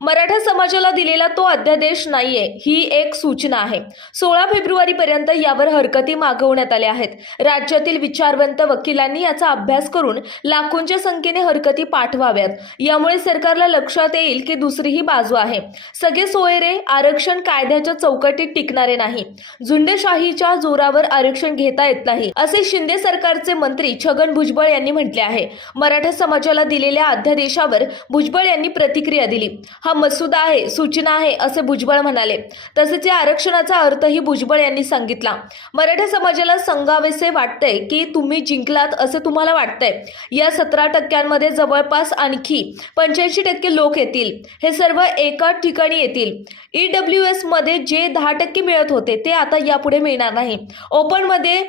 मराठा समाजाला दिलेला तो अध्यादेश नाहीये ही एक सूचना आहे. सोळा फेब्रुवारी पर्यंत यावर हरकती मागवण्यात आल्या आहेत. राज्यातील विचारवंत वकिलांनी याचा अभ्यास करून लाखोंच्या संख्येने हरकती पाठवाव्यात. यामुळे सरकारला लक्षात येईल की दुसरीही बाजू आहे. सगळे सोयरे आरक्षण कायद्याच्या चौकटीत टिकणारे नाही. झुंडशाहीच्या जोरावर आरक्षण घेता येत नाही असे शिंदे सरकारचे मंत्री छगन भुजबळ यांनी म्हटले आहे. मराठा समाजाला दिलेल्या अध्यादेशावर भुजबळ यांनी प्रतिक्रिया दिली. हा मसुदा आहे सूचना आहे असे भुजबळ म्हणाले. तसेच या आरक्षणाचा अर्थही भुजबळ यांनी सांगितला. मराठा समाजाला सांगावेसे वाटतंय की तुम्ही जिंकलात असे तुम्हाला वाटतंय. या सतरा टक्क्यांमध्ये जवळपास आणखी पंच्याऐंशी टक्के लोक येतील. हे सर्व एका ठिकाणी येतील. ई डब्ल्यू एसमध्ये जे दहा टक्के मिळत होते ते आता यापुढे मिळणार नाही. ओपनमध्ये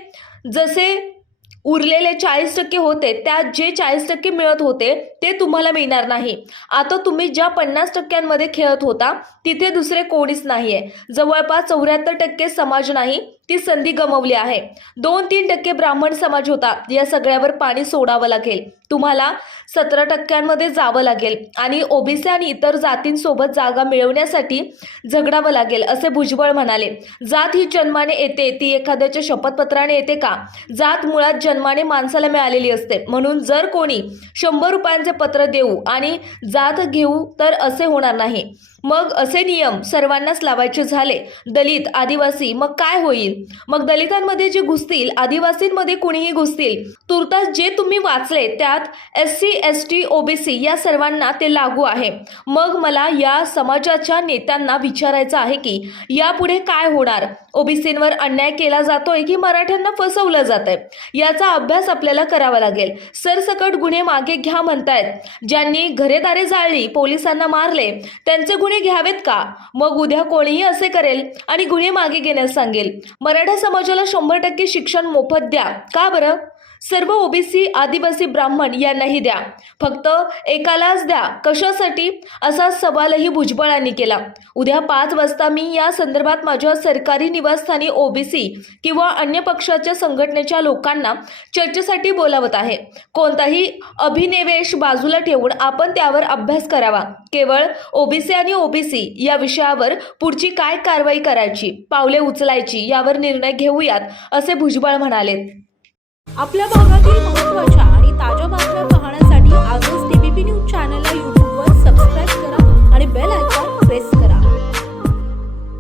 जसे उरलेले चाळीस टक्के होते त्यात जे चाळीस टक्के मिळत होते ते तुम्हाला मिळणार नाही. आता तुम्ही ज्या पन्नास टक्क्यांमध्ये खेळत होता तिथे दुसरे कोणीच नाहीये. जवळपास चौऱ्याहत्तर टक्के समाज नाही ती संधी गमावली आहे. दोन तीन टक्के ब्राह्मण समाज होता. या सगळ्यावर पाणी सोडावं लागेल. तुम्हाला सतरा टक्क्यांमध्ये जावं लागेल. आणि ओबीसी आणि इतर जातींसोबत जागा मिळवण्यासाठी झगडावं लागेल असे भुजबळ म्हणाले. जात ही जन्माने येते. ती एखाद्याच्या शपथपत्राने येते का? जात मुळात जन्माने माणसाला मिळालेली असते. म्हणून जर कोणी शंभर रुपयांचे पत्र देऊ आणि जात घेऊ तर असे होणार नाही. मग असे नियम सर्वांनाच लावायचे झाले. दलित आदिवासी मग काय होईल? मग दलितांमध्ये जे घुसतील आदिवासींमध्ये कुणीही घुसतील तुर्तास जे तुम्ही वाचले त्यात S C S T OBC या सर्वांना ते लागू आहे. मग मला या समाजाच्या नेत्यांना विचारायचं आहे की यापुढे काय होणार? ओबीसींवर अन्याय केला जातोय की मराठ्यांना फसवलं जात आहे याचा अभ्यास आपल्याला करावा लागेल. सरसकट गुन्हे मागे घ्या म्हणतायत. ज्यांनी घरेदारे जाळली पोलिसांना मारले त्यांचे गुन्हे घ्यावेत का? मग उद्या कोणीही असे करेल आणि गुन्हे मागे घेण्यास सांगेल. मराठा समाजाला शंभर टक्के शिक्षण मोफत द्या. का बरं? सर्व ओबीसी आदिवासी ब्राह्मण यांनाही द्या. फक्त एकालाच द्या. कशासाठी? असा सवालही भुजबळांनी केला. उद्या पाच वाजता मी या संदर्भात माझ्या सरकारी निवासस्थानी ओबीसी किंवा अन्य पक्षाच्या संघटनेच्या लोकांना चर्चेसाठी बोलावत आहे. कोणताही अभिनिवेश बाजूला ठेवून आपण त्यावर अभ्यास करावा. केवळ ओबीसी आणि ओबीसी या विषयावर पुढची काय कारवाई करायची पावले उचलायची यावर निर्णय घेऊयात असे भुजबळ म्हणाले. आपल्या भागातील महत्त्वाच्या आणि ताज्या बातम्या पाहण्यासाठी आजच टीबीपी न्यूज चॅनल